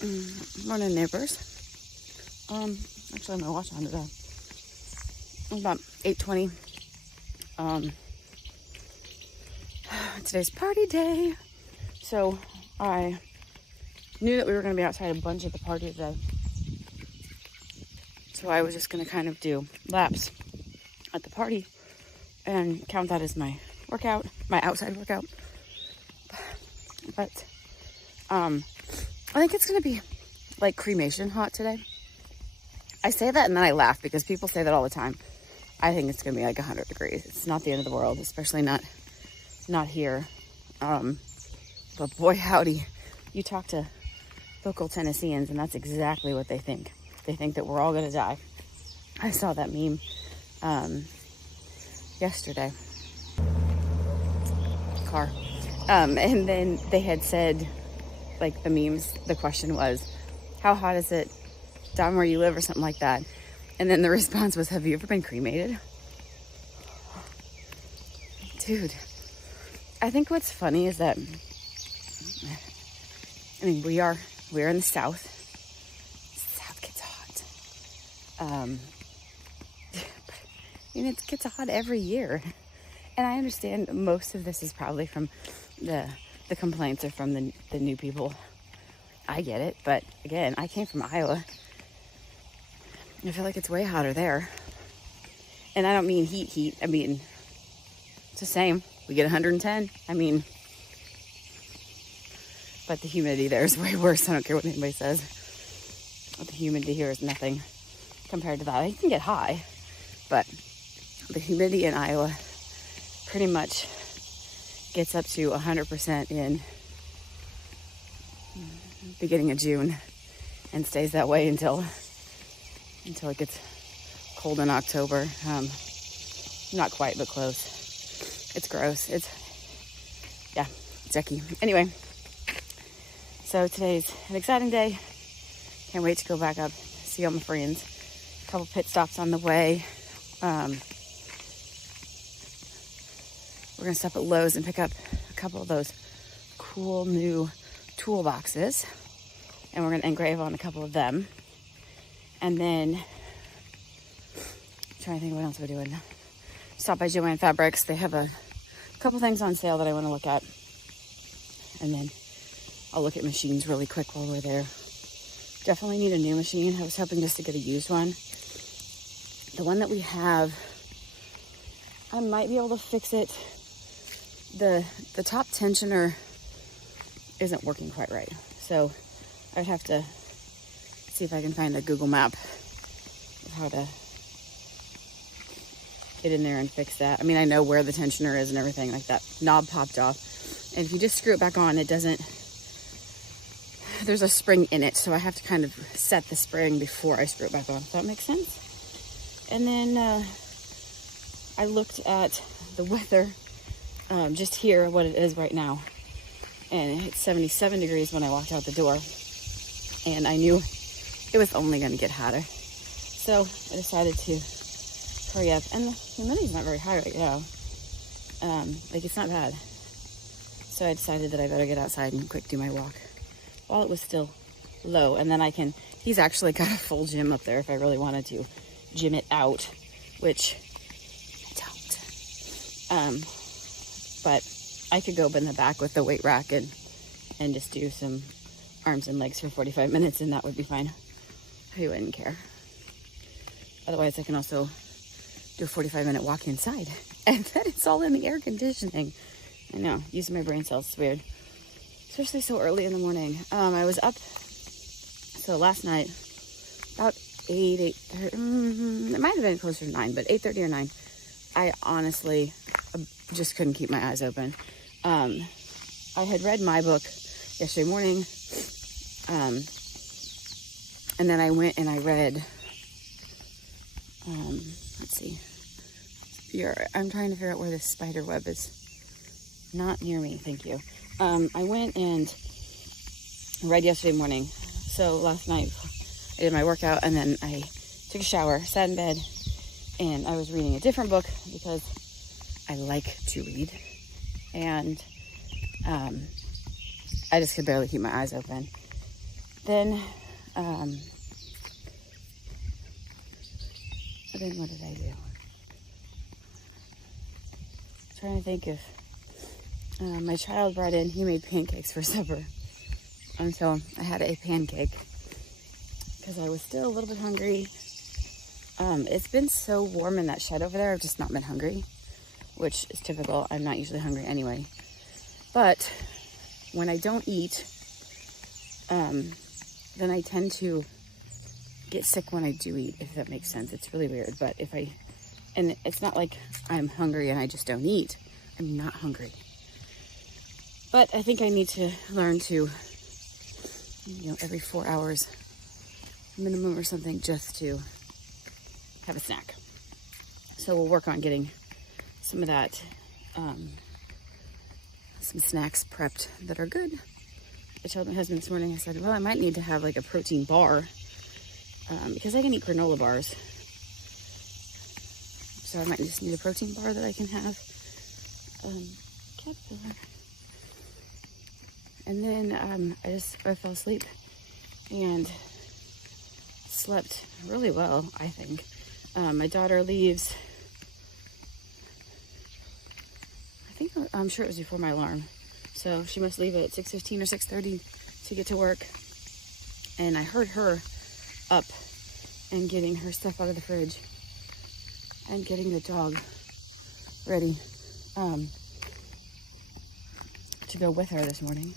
Morning, neighbors. Actually, I'm gonna watch on today. It's about 8:20. Today's party day. So I knew that we were gonna be outside a bunch at the party today. So I was just gonna kind of do laps at the party and count that as my workout, my outside workout. But I think it's gonna be like cremation hot today. I say that and then I laugh because people say that all the time. I think it's gonna be like 100 degrees. It's not the end of the world, especially not here. But boy howdy, you talk to local Tennesseans and that's exactly what they think. They think that we're all gonna die. I saw that meme yesterday. Car. And then they had said, like the memes, the question was, how hot is it down where you live or something like that? And then the response was, have you ever been cremated? Dude, I think what's funny is that, I mean, we're in the South. South gets hot. It gets hot every year. And I understand most of this is probably from the complaints are from the new people. I get it, but again, I came from Iowa. I feel like it's way hotter there. And I don't mean heat. I mean, it's the same. We get 110. I mean, but the humidity there is way worse. I don't care what anybody says. The humidity here is nothing compared to that. You can get high, but the humidity in Iowa pretty much gets up to 100% in beginning of June and stays that way until it gets cold in October. Not quite, but close. It's gross. It's yucky. Anyway, so today's an exciting day. Can't wait to go back up, see all my friends. A couple pit stops on the way. We're gonna stop at Lowe's and pick up a couple of those cool new toolboxes, and we're gonna engrave on a couple of them. And then I'm trying to think what else we're doing. Stop by Joann Fabrics. They have a couple things on sale that I want to look at, and then I'll look at machines really quick while we're there. Definitely need a new machine. I was hoping just to get a used one. The one that we have, I might be able to fix it. The top tensioner isn't working quite right, so I'd have to see if I can find a Google map of how to get in there and fix that. I mean, I know where the tensioner is and everything like that. Knob popped off, and if you just screw it back on, it doesn't, there's a spring in it, so I have to kind of set the spring before I screw it back on. Does that make sense? And then I looked at the weather just here, what it is right now, and it's 77 degrees when I walked out the door, and I knew it was only going to get hotter, so I decided to hurry up. And the humidity's not very high right now. Like, it's not bad, so I decided that I better get outside and quick do my walk while it was still low. And then he's actually got a full gym up there if I really wanted to gym it out, which I don't. But I could go up in the back with the weight rack and just do some arms and legs for 45 minutes, and that would be fine. I wouldn't care. Otherwise, I can also do a 45-minute walk inside, and then it's all in the air conditioning. I know, using my brain cells is weird, especially so early in the morning. I was up, so last night, about 8:30, it might have been closer to 9, but 8:30 or 9, I honestly just couldn't keep my eyes open. I had read my book yesterday morning, and then I went and I read, let's see, I'm trying to figure out where this spider web is. Not near me, thank you. I went and read yesterday morning. So last night I did my workout, and then I took a shower, sat in bed, and I was reading a different book because I like to read, and I just could barely keep my eyes open. then what did I do? I'm trying to think if my child brought in, he made pancakes for supper. And so I had a pancake because I was still a little bit hungry. It's been so warm in that shed over there, I've just not been hungry, which is typical. I'm not usually hungry anyway. But when I don't eat, then I tend to get sick when I do eat, if that makes sense. It's really weird. But and it's not like I'm hungry and I just don't eat. I'm not hungry. But I think I need to learn to, every 4 hours minimum or something, just to have a snack. So we'll work on getting some of that, some snacks prepped that are good. I told my husband this morning, I said, well, I might need to have like a protein bar, because I can eat granola bars. So I might just need a protein bar that I can have. Caterpillar. And then I fell asleep and slept really well, I think. My daughter leaves, I'm sure it was before my alarm. So she must leave at 6:15 or 6:30 to get to work. And I heard her up and getting her stuff out of the fridge and getting the dog ready to go with her this morning.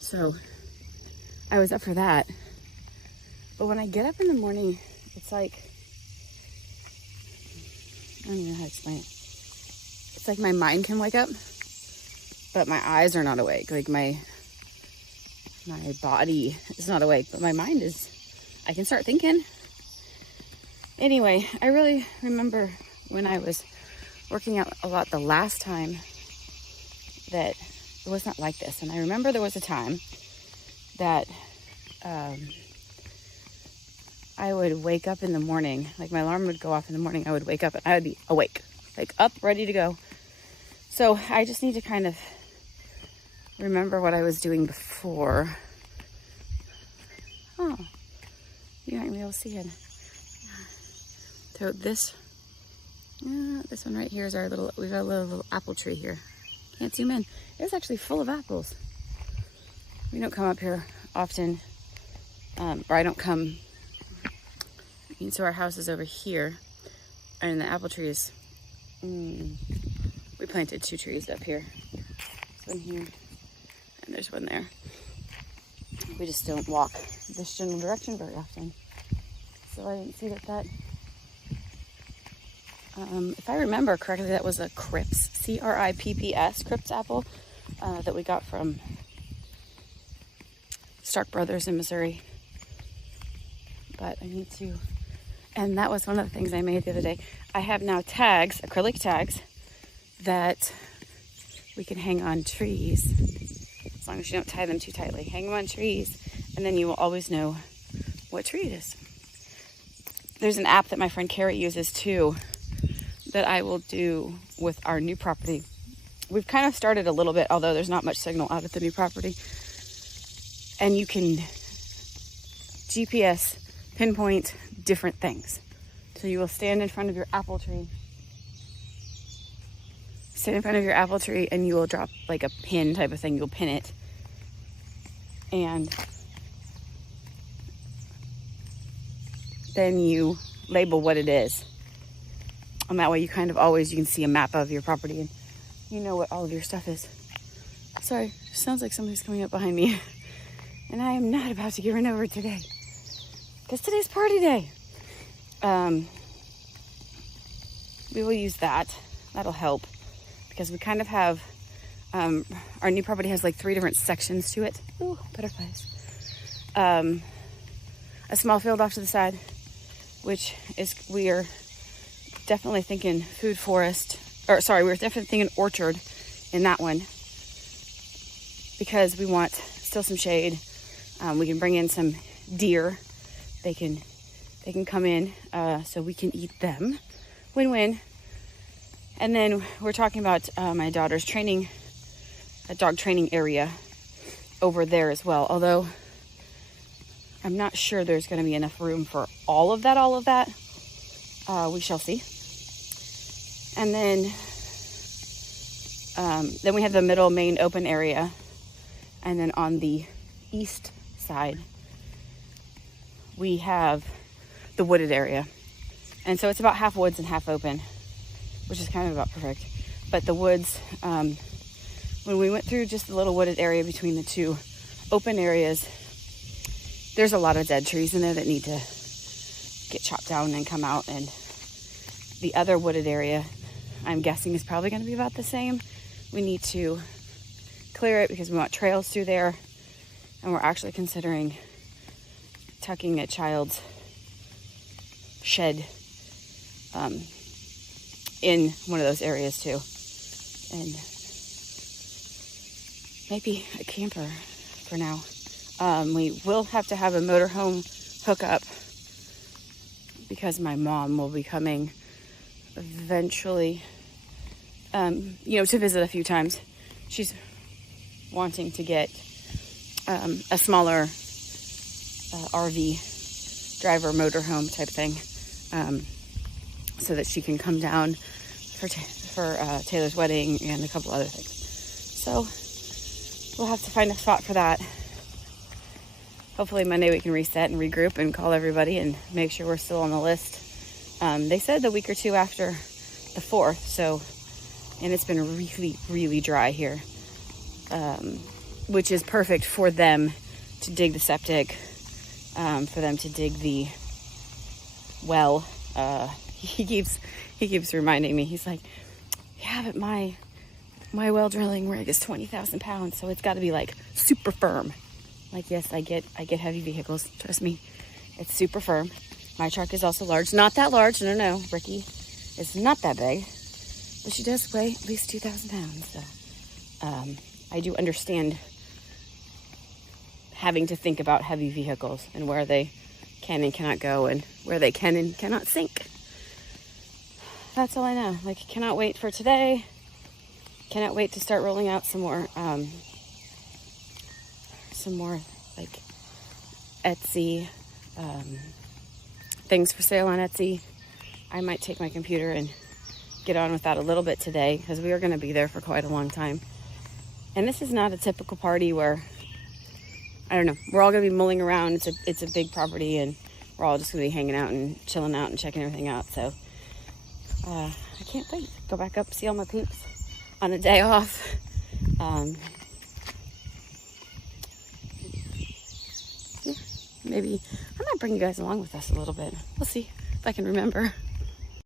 So I was up for that. But when I get up in the morning, it's like, I don't even know how to explain it. It's like my mind can wake up, but my eyes are not awake. Like my body is not awake, but my mind is. I can start thinking. Anyway, I really remember when I was working out a lot the last time that it was not like this. And I remember there was a time that I would wake up in the morning, like my alarm would go off in the morning, I would wake up and I would be awake, like up, ready to go. So I just need to kind of remember what I was doing before. Oh, you might be able to see it. So this one right here is our we've got a little apple tree here. Can't zoom in. It's actually full of apples. We don't come up here often, or I don't come. So our house is over here, and the apple trees, we planted 2 trees up here. There's one here, and there's one there. We just don't walk this general direction very often. So I didn't see that. If I remember correctly, that was a Crips, C-R-I-P-P-S, Crips apple that we got from Stark Brothers in Missouri. But I need to, and that was one of the things I made the other day. I have now tags, acrylic tags, that we can hang on trees, as long as you don't tie them too tightly. Hang them on trees, and then you will always know what tree it is. There's an app that my friend Carrie uses too, that I will do with our new property. We've kind of started a little bit, although there's not much signal out at the new property. And you can GPS pinpoint different things. So you will stand in front of your apple tree. And you will drop like a pin type of thing. You'll pin it. And then you label what it is. And that way you kind of always, you can see a map of your property and you know what all of your stuff is. Sorry, it sounds like somebody's coming up behind me. And I am not about to get run over today, because today's party day. We will use that. That'll help, because we kind of have, our new property has like 3 different sections to it. Ooh, butterflies. A small field off to the side, which is, we are definitely thinking food forest, we're definitely thinking orchard in that one, because we want still some shade. We can bring in some deer. They can come in, so we can eat them. Win-win. And then we're talking about my daughter's training, a dog training area over there as well. Although I'm not sure there's going to be enough room for all of that. We shall see. And then we have the middle main open area. And then on the east side, we have the wooded area. And so it's about half woods and half open, which is kind of about perfect. But the woods, when we went through just the little wooded area between the two open areas, there's a lot of dead trees in there that need to get chopped down and come out. And the other wooded area, I'm guessing, is probably going to be about the same. We need to clear it because we want trails through there. And we're actually considering tucking a child's shed in one of those areas too. And maybe a camper for now. We will have to have a motorhome hookup because my mom will be coming eventually, to visit a few times. She's wanting to get a smaller RV driver motorhome type thing, so that she can come down for Taylor's wedding and a couple other things. So we'll have to find a spot for that. Hopefully Monday we can reset and regroup and call everybody and make sure we're still on the list. They said the week or two after the 4th, so, and it's been really, really dry here, which is perfect for them to dig the septic, for them to dig the well. He keeps reminding me, he's like, yeah, but my well drilling rig is 20,000 pounds, so it's got to be like super firm. Like, yes, I get heavy vehicles. Trust me, it's super firm. My truck is also large. Not that large. No. Ricky is not that big, but she does weigh at least 2,000 pounds. So I do understand having to think about heavy vehicles and where they can and cannot go and where they can and cannot sink. That's all I know. Like, cannot wait for today. Cannot wait to start rolling out some more like Etsy things for sale on Etsy. I might take my computer and get on with that a little bit today because we are going to be there for quite a long time. And this is not a typical party where, I don't know, we're all going to be mulling around. It's a big property and we're all just going to be hanging out and chilling out and checking everything out. So I can't wait. Go back up, see all my peeps on a day off. Maybe I might bring you guys along with us a little bit. We'll see if I can remember.